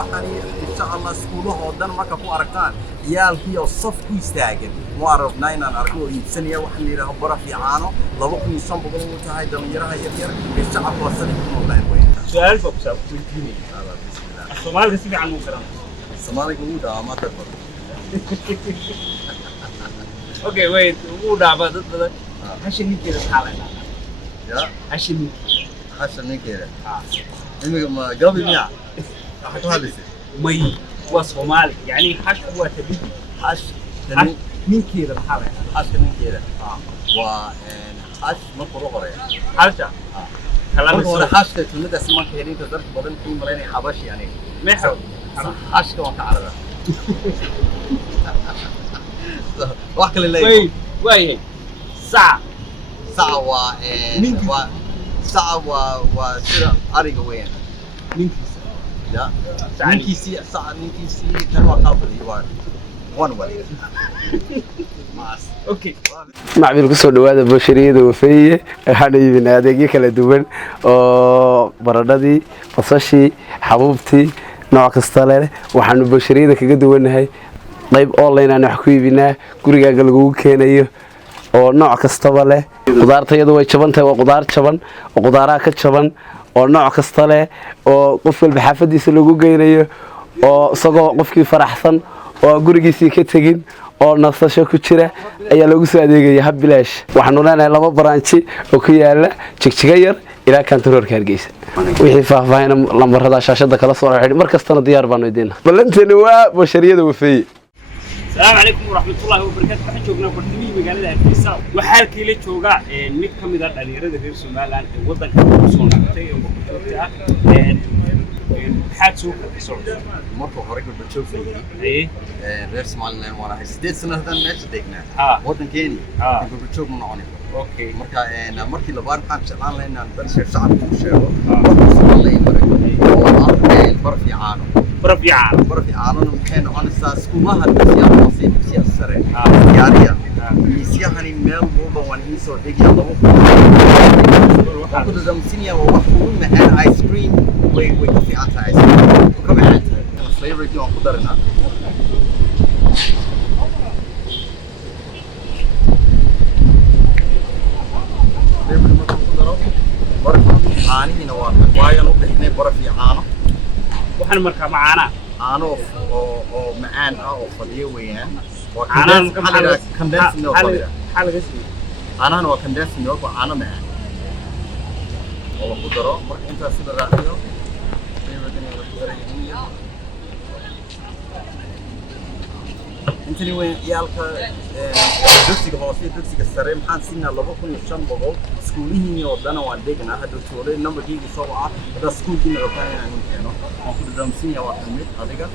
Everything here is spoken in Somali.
waxaan insha Allah iskuulaha oo dhan marka ku aragtaan ciyaalkii oo saf ku istaagan waa rabnaa inaan arko iibsanaya waxaan yiraahdo baraf caano 2500 u tahay dhalinyarada yaryar ee shacabka wasan ku noolaa way su'aal baa ku saabsan Soomaaliga si fiican u garan Soomaaliga uu dhaama dadba Okay wait uu dhaama dad badan hashin ninkeeda xaalay ya hashin ninkeeda إنك ما قبل مياه حكوا هذا مي وصومالي يعني حش هو تبي حش من كذا بحاله حش من كذا وحش مفروغ عليه حشة كلام هو حش تلميذ اسمه كهرين تقدر تبغين في ملاني حبشي يعني ما يحب حش كمان تعرضه واحد اللي وين ساعة ساعة وسيرة أريجا وين؟ نينكيسي لا نينكيسي ساعة نينكيسي تروى كابل يوار وان ولي ماس أوكي معبيل كسر دوادة بشرية وفية هني من هذه كلا دوبن بردادي فصشي حبوبتي نوع كستالة وحنو بشرية كجدوين هاي طيب أونلاين أنا حكوي بينا كوريجا قلقو كينيو oo nooc kastaba leh qudaartayadu way jabantahay waa qudaar jaban oo qudaaraha ka jaban oo nooc kasta leh oo qof walba xaafadiisa lagu geynayo oo isagoo qofkii faraxsan oo gurigiisii ka tagin oo nasasho ku jira ayaa lagu soo adeegaya hab bilaash waxaanu leenahay laba branchi oo ku yaala jigjiga yar ilaa kantaroorka Hargeysa wixii faahfaahin lambarada shaashada kala soo xidhi markastana diyaar baan idin ballanteena waa bashariyada wafay السلام عليكم ورحمة الله وبركاته. waxaan joognaa bartamihi magaalada Hargeysa waxaalkii la jooga mid kamid ah dhalinyarada reer Soomaaliland ee wadanka ku soo noqotay oo joogta waxaad soo socday markuu hore ku joogay reer Soomaaliland waa hay 8 sanadan meesha deegnaa wadankeeni ku joog ma noqon okay markii labaad waxaan jeclaan lahayn inaan dalsha shacabka u sheego markuu Soomaaliland maray oo baraf caano maxay noqonaysaa iskuulaha dugsiga sare diyaariya miisyahani meel walba waan ii soo dhigaya labo ku dadamsinaya waa wax ugu macaan ice cream way ka fiican tahay ice cream ka macaan tahay flavor iyo ku darina caanihiina waa u bixinay baraf iyo caano waxaan markaa macaana caano oo macaan ah oo fadhiyo weeyaan waa condensed milk caanahan waa condensed milk waa caano macaan oo lagu daro marka intaas sida raaciyo intani weyn ciyaalka dugsiga hoose dugsiga sare maxaan siinaa 2500 iskuulihiin oo dhan waan deegnaa hadda toolay numberkiisa soo waca hada iskuulkiina rabtaan inaan keeno waan ku dadamsiinaya waa kamid adiga